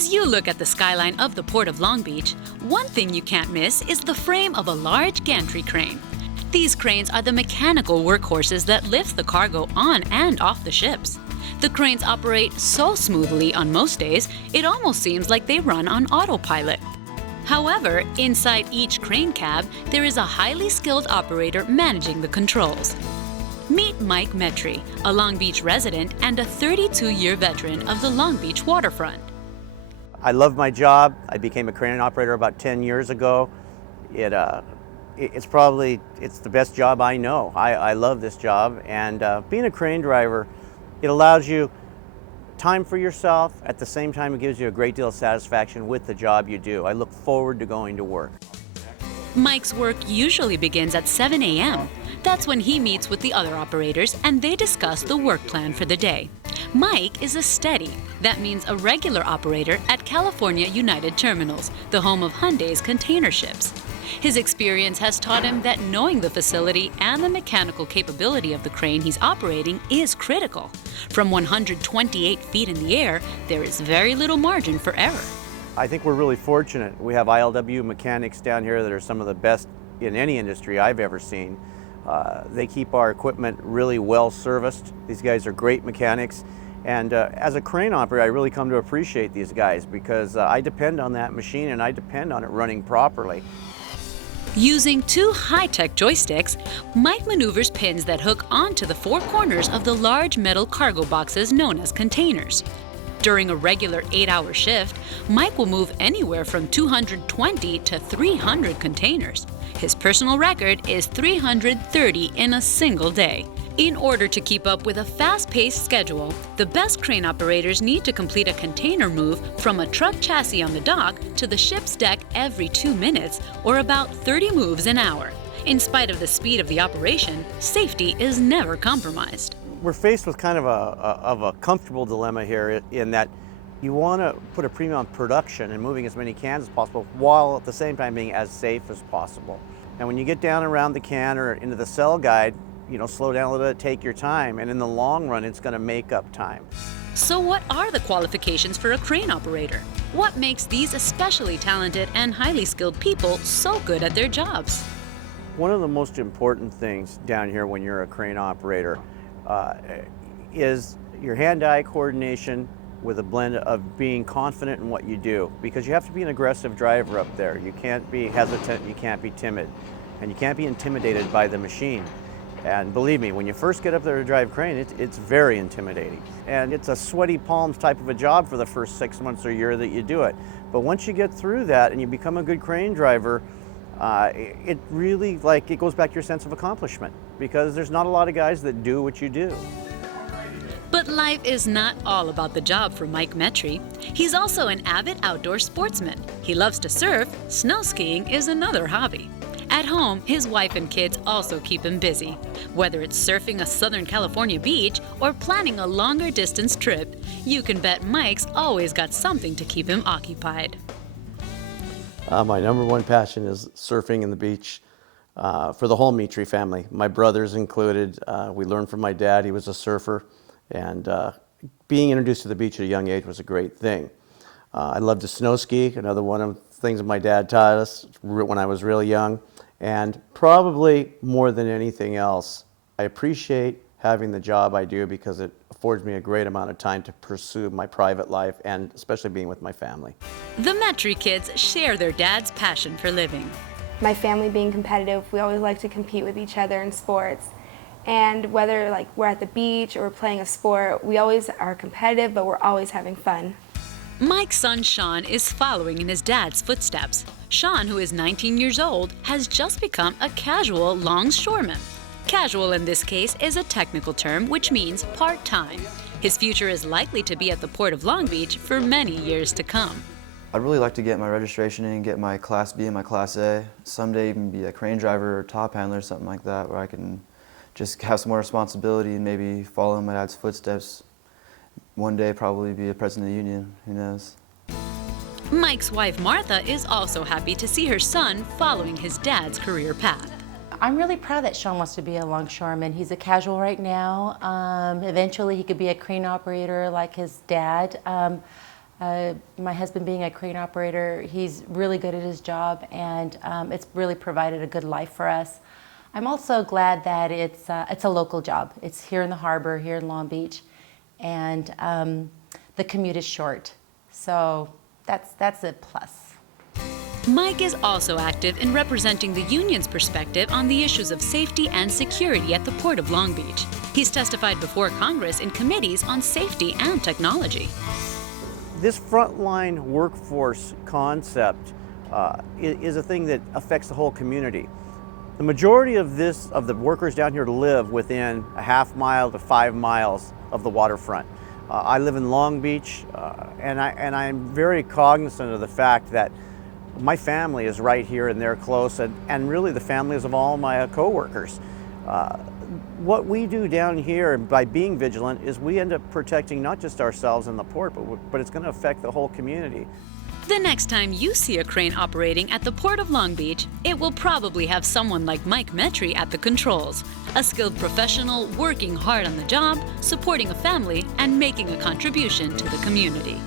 As you look at the skyline of the Port of Long Beach, one thing you can't miss is the frame of a large gantry crane. These cranes are the mechanical workhorses that lift the cargo on and off the ships. The cranes operate so smoothly on most days, it almost seems like they run on autopilot. However, inside each crane cab, there is a highly skilled operator managing the controls. Meet Mike Metry, a Long Beach resident and a 32-year veteran of the Long Beach waterfront. I love my job. I became a crane operator about 10 years ago. It's the best job I know. I love this job, and being a crane driver, it allows you time for yourself. At the same time, it gives you a great deal of satisfaction with the job you do. I look forward to going to work. Mike's work usually begins at 7 a.m. That's when he meets with the other operators and they discuss the work plan for the day. Mike is a steady, that means a regular operator at California United Terminals, the home of Hyundai's container ships. His experience has taught him that knowing the facility and the mechanical capability of the crane he's operating is critical. From 128 feet in the air, there is very little margin for error. I think we're really fortunate. We have ILW mechanics down here that are some of the best in any industry I've ever seen. They keep our equipment really well serviced. These guys are great mechanics. And as a crane operator, I really come to appreciate these guys because I depend on that machine and I depend on it running properly. Using two high-tech joysticks, Mike maneuvers pins that hook onto the four corners of the large metal cargo boxes known as containers. During a regular 8-hour shift, Mike will move anywhere from 220 to 300 containers. His personal record is 330 in a single day. In order to keep up with a fast-paced schedule, the best crane operators need to complete a container move from a truck chassis on the dock to the ship's deck every 2 minutes, or about 30 moves an hour. In spite of the speed of the operation, safety is never compromised. We're faced with kind of a comfortable dilemma here in that you want to put a premium on production and moving as many cans as possible while at the same time being as safe as possible. And when you get down around the can or into the cell guide, slow down a little bit, take your time, and in the long run, it's going to make up time. So what are the qualifications for a crane operator? What makes these especially talented and highly skilled people so good at their jobs? One of the most important things down here when you're a crane operator is your hand-eye coordination with a blend of being confident in what you do, because you have to be an aggressive driver up there. You can't be hesitant, you can't be timid, and you can't be intimidated by the machine. And believe me, when you first get up there to drive crane, it's very intimidating. And it's a sweaty palms type of a job for the first 6 months or year that you do it. But once you get through that and you become a good crane driver, it really, it goes back to your sense of accomplishment, because there's not a lot of guys that do what you do. But life is not all about the job for Mike Metry. He's also an avid outdoor sportsman. He loves to surf. Snow skiing is another hobby. At home, his wife and kids also keep him busy. Whether it's surfing a Southern California beach or planning a longer distance trip, you can bet Mike's always got something to keep him occupied. My number one passion is surfing in the beach for the whole Metry family, my brothers included. We learned from my dad, he was a surfer, and being introduced to the beach at a young age was a great thing. I love to snow ski, another one of the things that my dad taught us when I was really young. And probably more than anything else, I appreciate having the job I do because it affords me a great amount of time to pursue my private life and especially being with my family. The Metry kids share their dad's passion for living. My family being competitive, we always like to compete with each other in sports. And whether we're at the beach or we're playing a sport, we always are competitive, but we're always having fun. Mike's son Sean is following in his dad's footsteps. Sean, who is 19 years old, has just become a casual longshoreman. Casual in this case is a technical term which means part-time. His future is likely to be at the Port of Long Beach for many years to come. I'd really like to get my registration in, get my Class B and my Class A, someday even be a crane driver or top handler, something like that, where I can just have some more responsibility and maybe follow in my dad's footsteps. One day probably be a president of the union, who knows. Mike's wife Martha is also happy to see her son following his dad's career path. I'm really proud that Sean wants to be a longshoreman. He's a casual right now. Eventually he could be a crane operator like his dad. My husband being a crane operator, he's really good at his job, and it's really provided a good life for us. I'm also glad that it's a local job. It's here in the harbor, here in Long Beach, and the commute is short. So that's a plus. Mike is also active in representing the union's perspective on the issues of safety and security at the Port of Long Beach. He's testified before Congress in committees on safety and technology. This frontline workforce concept is a thing that affects the whole community. The majority of the workers down here live within a half mile to 5 miles of the waterfront. I live in Long Beach, and I'm very cognizant of the fact that my family is right here and they're close, and really the families of all my co-workers. What we do down here by being vigilant is we end up protecting not just ourselves and the port, but it's going to affect the whole community. The next time you see a crane operating at the Port of Long Beach, it will probably have someone like Mike Metry at the controls, a skilled professional working hard on the job, supporting a family, and making a contribution to the community.